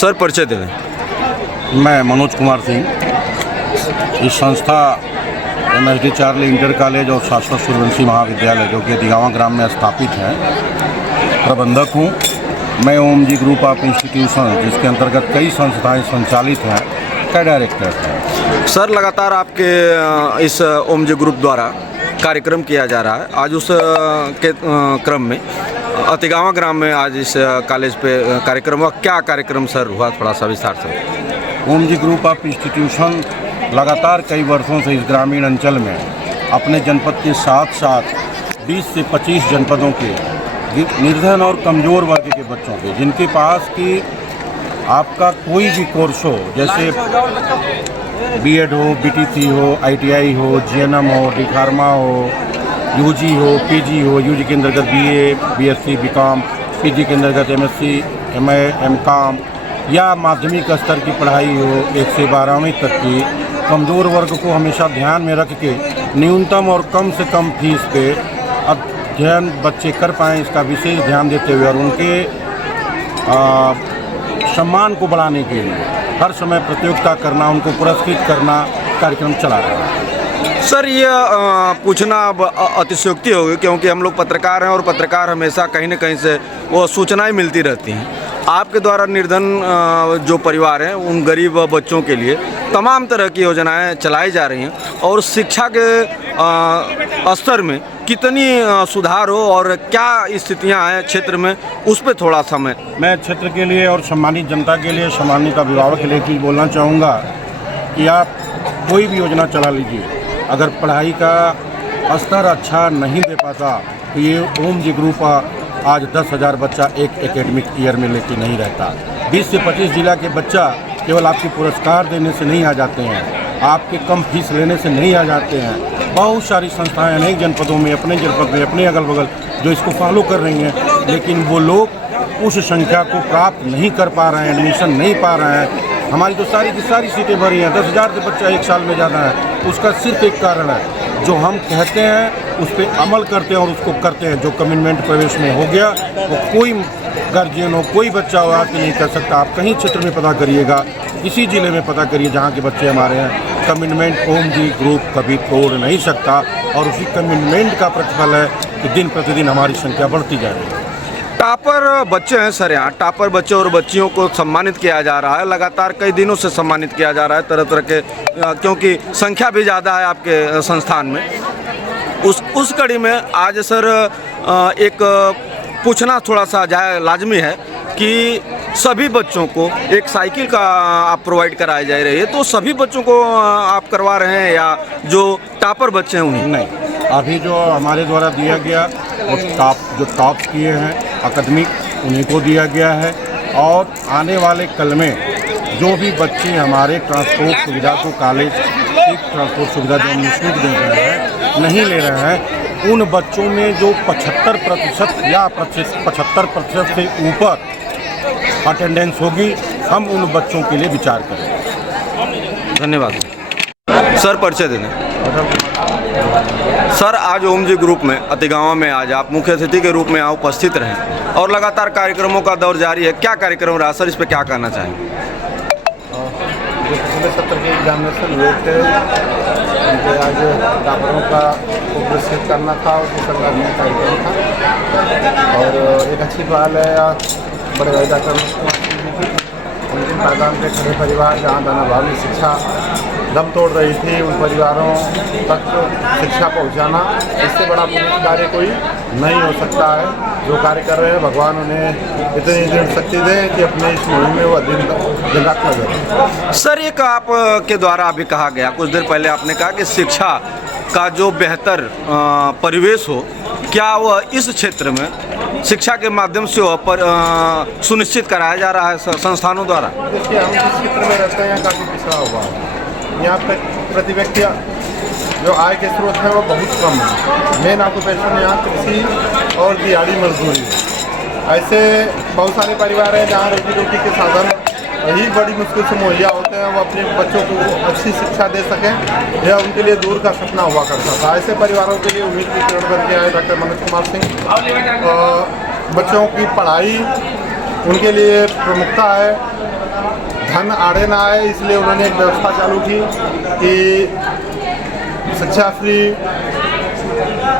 Sir परिचय दे दें। मैं मनोज कुमार सिंह, इस संस्था MSD चार्ली इंटर कॉलेज और शाश्वत सूर्यवंशी महाविद्यालय जो कि दिगावा ग्राम में स्थापित है, प्रबंधक हूँ। मैं ओम जी ग्रुप ऑफ इंस्टीट्यूशन, जिसके अंतर्गत कई संस्थाएं संचालित हैं, का डायरेक्टर है। सर लगातार आपके इस ओम जी ग्रुप द्वारा कार्यक्रम किया जा रहा है। आज उस के क्रम में अतिगावा ग्राम में आज इस कॉलेज पे कार्यक्रम हुआ। क्या कार्यक्रम सर हुआ, थोड़ा सा विस्तार से। ओम जी ग्रुप ऑफ इंस्टीट्यूशन लगातार कई वर्षों से इस ग्रामीण अंचल में अपने जनपद के साथ साथ 20 से 25 जनपदों के निर्धन और कमज़ोर वर्ग के बच्चों के, जिनके पास कि आपका कोई भी कोर्स हो, जैसे B.Ed हो, BTC हो, ITI हो, GNM हो, D Pharma हो, UG हो, PG हो, UG के अंतर्गत BA, BSc, BCom, PG के अंतर्गत MSc, MA, MCom या माध्यमिक स्तर की पढ़ाई हो 1 से 12वीं तक की, कमज़ोर वर्ग को हमेशा ध्यान में रख के न्यूनतम और कम से कम फीस पे अध्ययन बच्चे कर पाएँ, इसका विशेष ध्यान देते हुए और उनके सम्मान को बढ़ाने के लिए हर समय प्रतियोगिता करना, उनको पुरस्कृत करना कार्यक्रम चला रहा है। सर ये पूछना अब अतिशयोक्ति होगी, क्योंकि हम लोग पत्रकार हैं और पत्रकार हमेशा कहीं न कहीं से वो सूचनाएं मिलती रहती हैं। आपके द्वारा निर्धन जो परिवार हैं, उन गरीब बच्चों के लिए तमाम तरह की योजनाएं चलाई जा रही हैं और शिक्षा के स्तर में कितनी सुधार हो और क्या स्थितियां हैं क्षेत्र में, उस पर थोड़ा सा मैं क्षेत्र के लिए और सम्मानित जनता के लिए, सम्मानित अभिभावक के लिए चीज़ बोलना चाहूँगा कि आप कोई भी योजना चला लीजिए, अगर पढ़ाई का स्तर अच्छा नहीं दे पाता तो ये ओम जी ग्रुप आज 10,000 बच्चा एक एकेडमिक ईयर में लेके नहीं रहता। 20 से 25 जिला के बच्चा केवल आपके पुरस्कार देने से नहीं आ जाते हैं, आपके कम फीस लेने से नहीं आ जाते हैं। बहुत सारी संस्थाएं अनेक जनपदों में, अपने जनपद में, अपने अगल बगल जो इसको फॉलो कर रही हैं, लेकिन वो लोग उस संख्या को प्राप्त नहीं कर पा रहे हैं, एडमिशन नहीं पा रहे हैं। हमारी तो सारी की सारी सीटें भरी हैं, 10,000 से बच्चा एक साल में ज़्यादा है। उसका सिर्फ एक कारण है, जो हम कहते हैं उस पर अमल करते हैं और उसको करते हैं। जो कमिटमेंट प्रवेश में हो गया वो कोई गार्जियन हो, कोई बच्चा हो आके नहीं कर सकता। आप कहीं क्षेत्र में पता करिएगा, किसी ज़िले में पता करिए जहाँ के बच्चे हमारे हैं, कमिटमेंट ओम जी ग्रुप कभी तोड़ नहीं सकता और उसी कमिटमेंट का प्रतिफल है कि दिन प्रतिदिन हमारी संख्या बढ़ती जा रही है। टॉपर बच्चे हैं सर, यहाँ टॉपर बच्चे और बच्चियों को सम्मानित किया जा रहा है, लगातार कई दिनों से सम्मानित किया जा रहा है तरह तरह के, क्योंकि संख्या भी ज़्यादा है आपके संस्थान में। उस कड़ी में आज सर एक पूछना थोड़ा सा लाजमी है कि सभी बच्चों को एक साइकिल का आप प्रोवाइड कराए जा रहे हैं, तो सभी बच्चों को आप करवा रहे हैं या जो टॉपर बच्चे हैं उन्हें? नहीं, अभी जो हमारे द्वारा दिया गया वो जो टॉप किए हैं अकादमिक, उन्हीं को दिया गया है। और आने वाले कल में जो भी बच्चे हमारे ट्रांसपोर्ट सुविधा को कॉलेज की ट्रांसपोर्ट सुविधा जो निःशुल्क दे रहे हैं नहीं ले रहे हैं, उन बच्चों में जो 75% या 75% से ऊपर अटेंडेंस होगी, हम उन बच्चों के लिए विचार करेंगे। धन्यवाद सर। परिचय दे दें। सर आज ओम जी ग्रुप में अतिगावा में आज आप मुख्य अतिथि के रूप में यहाँ उपस्थित रहें और लगातार कार्यक्रमों का दौर जारी है। क्या कार्यक्रम रहा सर, इस पर क्या कहना चाहेंगे? जो पिछले सत्र के एग्जामिनेशन हुए थे, उनके आज टॉपरों का पुरस्कृत करना था, उसके संदर्भ में कार्यक्रम था। और एक अच्छी पहल है बड़े भाई डॉक्टर उनके पैगाम के खड़े परिवार जहाँ दानाभावी शिक्षा दम तोड़ रही थी, उन परिवारों तक शिक्षा पहुंचाना, इससे बड़ा पुण्य कार्य कोई नहीं हो सकता है। जो कार्य कर रहे हैं, भगवान उन्हें इतनी दृढ़ शक्ति दें कि अपने इस मुहिम में वह दिन रात लगे। सर एक आपके द्वारा अभी कहा गया, कुछ देर पहले आपने कहा कि शिक्षा का जो बेहतर परिवेश हो, क्या वह इस क्षेत्र में शिक्षा के माध्यम से सुनिश्चित कराया जा रहा है संस्थानों द्वारा? देखिए, हम जिस क्षेत्र में रहते हैं यहाँ काफ़ी पिछड़ा हुआ है। यहाँ पर प्रति व्यक्ति जो आय के स्रोत हैं वो बहुत कम है। मेन ऑक्यूपेशन यहाँ कृषि और दिहाड़ी मजदूरी है। ऐसे बहुत सारे परिवार हैं जहाँ रोजी रोटी के साधन ही बड़ी मुश्किल से मुहैया होते हैं, वो अपने बच्चों को अच्छी शिक्षा दे सकें, यह उनके लिए दूर का सपना हुआ करता था। ऐसे परिवारों के लिए उम्मीद की किरण बन के आए डॉक्टर मनोज कुमार सिंह। बच्चों की पढ़ाई उनके लिए प्रमुखता है, धन आड़े ना आए, इसलिए उन्होंने एक व्यवस्था चालू की कि शिक्षा फ्री,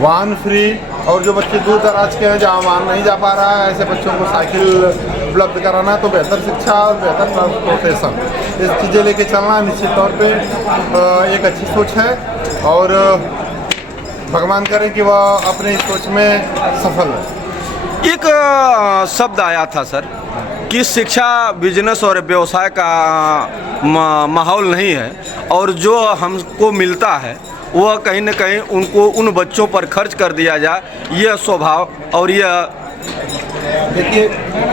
वाहन फ्री, और जो बच्चे दूर दराज के हैं जहाँ वाहन नहीं जा पा रहा है ऐसे बच्चों को साइकिल उपलब्ध कराना, तो बेहतर शिक्षा और बेहतर ट्रांसपोर्टेशन इस चीज़ें लेके चलना निश्चित तौर पे एक अच्छी सोच है और भगवान करें कि वह अपने इस सोच में सफल है। एक शब्द आया था सर कि शिक्षा बिजनेस और व्यवसाय का माहौल नहीं है और जो हमको मिलता है वह कहीं न कहीं उनको उन बच्चों पर खर्च कर दिया जाए, यह स्वभाव और यह देखिए,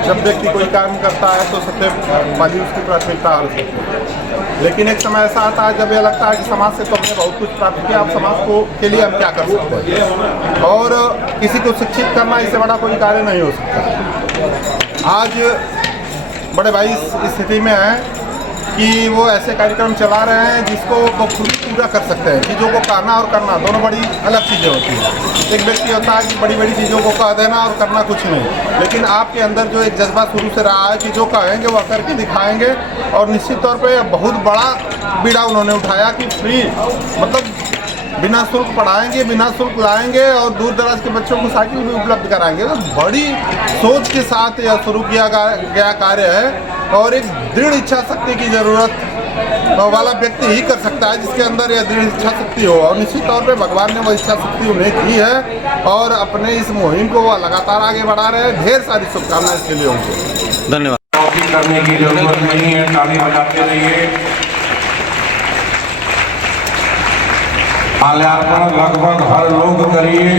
जब व्यक्ति कोई काम करता है तो सबसे पहली उसकी प्राथमिकता हल सकती है, लेकिन एक समय ऐसा आता है जब यह लगता है कि समाज से तो हमने बहुत कुछ प्राप्त किया, अब समाज को के लिए हम क्या कर सकते हैं, और किसी को शिक्षित करना इससे बड़ा कोई कार्य नहीं हो सकता। आज बड़े भाई इस स्थिति में हैं कि वो ऐसे कार्यक्रम चला रहे हैं जिसको वो खुद पूरा कर सकते हैं। चीज़ों को कहना और करना दोनों बड़ी अलग चीज़ें होती हैं। एक व्यक्ति होता है कि बड़ी बड़ी चीज़ों को कह देना और करना कुछ नहीं, लेकिन आपके अंदर जो एक जज्बा शुरू से रहा है कि जो कहेंगे वो करके दिखाएंगे, और निश्चित तौर पे बहुत बड़ा बीड़ा उन्होंने उठाया कि फ्री मतलब बिना शुल्क पढ़ाएंगे, बिना शुल्क लाएंगे और दूर दराज के बच्चों को साइकिल भी उपलब्ध कराएंगे। तो बड़ी सोच के साथ यह शुरू किया गया कार्य है और एक दृढ़ इच्छा शक्ति की ज़रूरत वाला व्यक्ति ही कर सकता है जिसके अंदर यह दृढ़ इच्छा शक्ति हो, और निश्चित तौर पे भगवान ने वह इच्छा शक्ति उन्हें की है और अपने इस मुहिम को वह लगातार आगे बढ़ा रहे हैं। ढेर सारी शुभकामनाएं इसके लिए उनको। धन्यवाद। करने की जरूरत नहीं है, ताली बजाते रहिए। माल्यार्पण लगभग हर लोग करिए।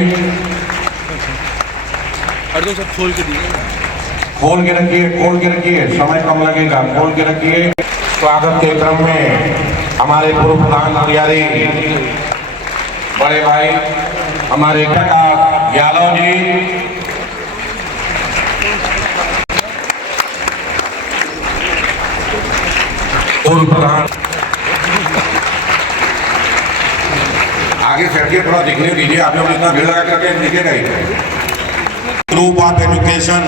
खोल के रखिए, खोल के रखिए, समय कम लगेगा, खोल के रखिए। स्वागत के क्रम में हमारे पूर्व प्रधान पुजारी बड़े भाई हमारे काका यादव जी, पूर्व प्रधान आगे चढ़िए, थोड़ा दिखने दीजिए। आप लोग इतना भीड़ लगा करके दिखेगा ही। ग्रुप ऑफ एजुकेशन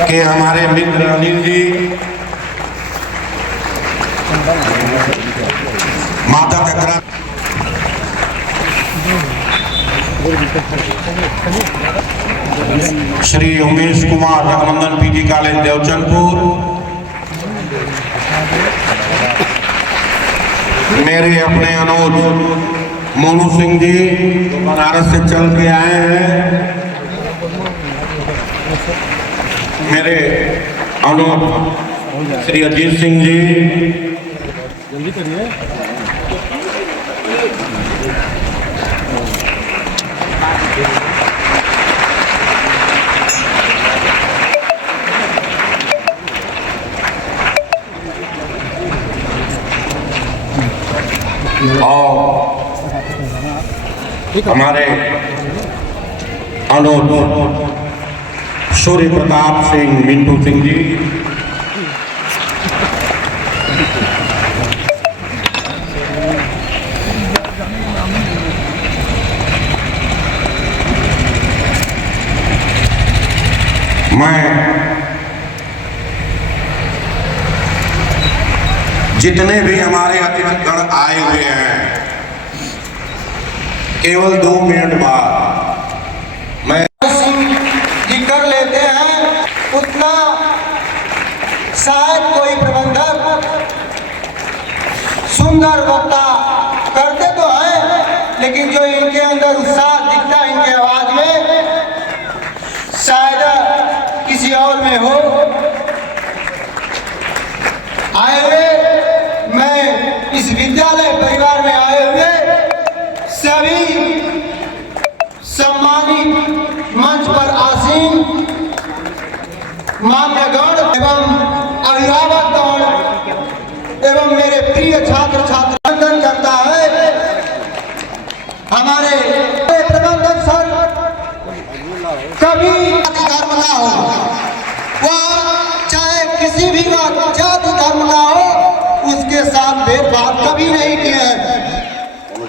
के हमारे मित्र अनिल जी, माता ककरा, श्री उमेश कुमार रघुनंदन पीजी कॉलेज देवचंदपुर, मेरे अपने अनुज मोनू सिंह जी बनारस से चल के आए हैं, मेरे अनुज श्री अजीत सिंह जी, जल्दी करिए, और हमारे अनुज सूर्य प्रताप सिंह मिंटू सिंह जी, मैं जितने भी हमारे अतिथिगण आए हुए हैं, केवल 2 मिनट बाद मैं कर लेते हैं, उतना शायद कोई प्रबंधक सुंदर वक्ता करते तो हैं, लेकिन जो इनके अंदर उत्साह दिखता है इनके आवाज में, शायद किसी और में हो। आए हुए मैं इस विद्यालय परिवार में आए हुए सभी सम्मानित मंच पर आसीन मान्यगण एवं अभिभावकगण एवं मेरे प्रिय छात्र छात्रागण करता है हमारे प्रबंधक सर। कभी धर्म ना हो, वह चाहे किसी भी जाति धर्म ना हो, उसके साथ भेदभाव कभी नहीं किया है।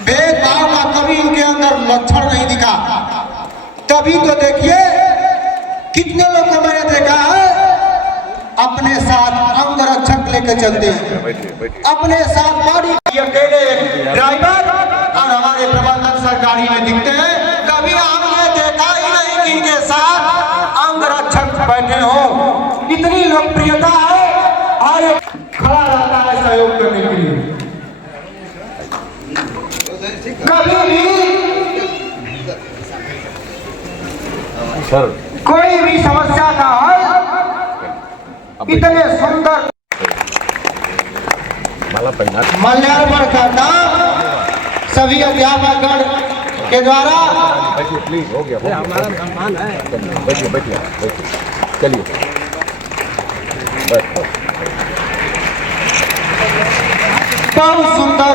भेदभाव का कभी इनके अंदर लक्षण नहीं दिखा। तभी तो देखिए कितने लोग को मैंने देखा है अपने साथ अंगरक्षक लेकर चलते हैं, अपने साथ बॉडी अकेले ड्राइवर और हमारे प्रबंधक सरकारी में दिखते हैं। कभी हमने देखा ही नहीं कि इनके साथ अंगरक्षक बैठे हो। इतनी लोकप्रियता है और खड़ा रहता है सहयोग करने के लिए। कभी भी कोई भी समस्या का हल इतने सुंदर मल्यार्पण का काम सभी अध्यापकगण के द्वारा चलिए बहुत सुंदर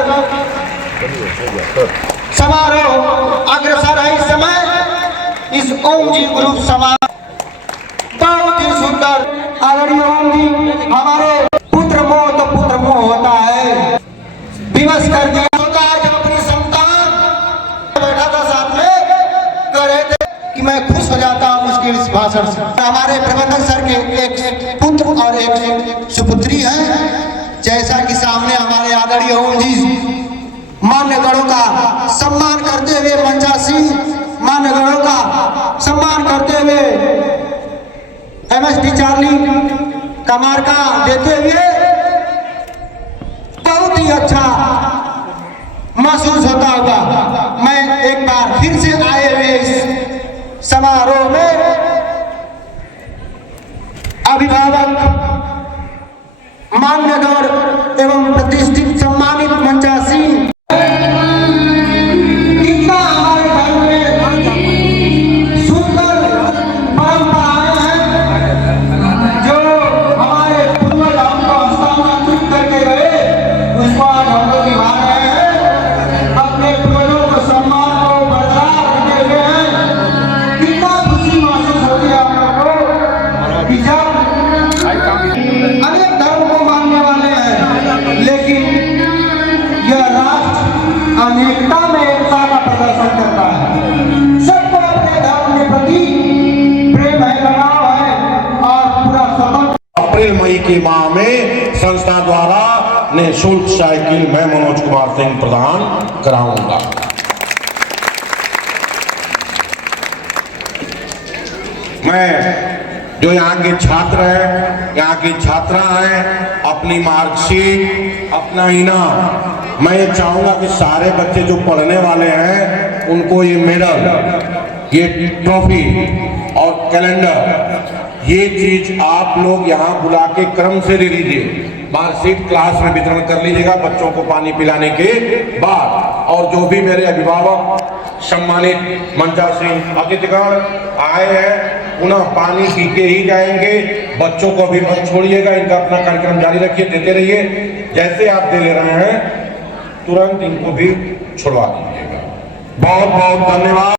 समारोह अग्रसर है। इस समय इस ओम जी ग्रुप समारोह बहुत ही सुंदर। आदरणीय ओम जी हमारे पुत्र मोह तो पुत्र मोह होता है, विवश कर दिया होता है। जब अपनी संतान बैठा था साथ में कह रहे थे कि मैं खुश हो जाता हूँ उसके इस भाषण से। हमारे प्रबंधक सर के एक पुत्र और एक सुपुत्री है। जैसा कि सामने हमारे आदरणीय ओम जी मान्यगणों का सम्मान करते हुए मंचासी मान्यगणों का सम्मान करते हुए MSD चार्ली का मार्का देते हुए बहुत ही अच्छा महसूस होता होगा। मैं एक बार फिर से आए हुए इस समारोह में अभिभावक मान्यगण एवं प्रतिष्ठित सम्मानित मंचासी कितना हमारे धर्म में सुंदर परंपराएं हैं जो हमारे पूर्वज हमको हस्तांतरित करके गए, उसको आज हम लोग निभा रहे हैं। अपने पूर्वजों को सम्मान को बरकरार रखते हुए हैं। कितना खुशी महसूस होती है आप लोगों को कि जब अनेक धर्म को मानने वाले हैं, लेकिन यह राष्ट्र अनेकता में एकता का प्रदर्शन करता है। सबको अपने धर्म के प्रति प्रेम है, लगाव है और पूरा स्वतंत्र। अप्रैल मई के माह में संस्था द्वारा निःशुल्क साइकिल मैं मनोज कुमार सिंह प्रदान कराऊंगा। मैं जो यहाँ के छात्र हैं, यहाँ की छात्रा हैं, अपनी मार्कशीट, अपना इनाम, मैं ये चाहूंगा कि सारे बच्चे जो पढ़ने वाले हैं उनको ये मेडल, ये ट्रॉफी और कैलेंडर, ये चीज आप लोग यहाँ बुला के क्रम से ले लीजिए। मार्कशीट क्लास में वितरण कर लीजिएगा बच्चों को पानी पिलाने के बाद। और जो भी मेरे अभिभावक सम्मानित मंचासी अतिथिगण आए हैं पुनः पानी पी के ही जाएंगे। बच्चों को भी मत छोड़िएगा, इनका अपना कार्यक्रम जारी रखिए, देते रहिए। जैसे आप दे ले रहे हैं तुरंत इनको भी छुड़वा दीजिएगा। बहुत बहुत धन्यवाद।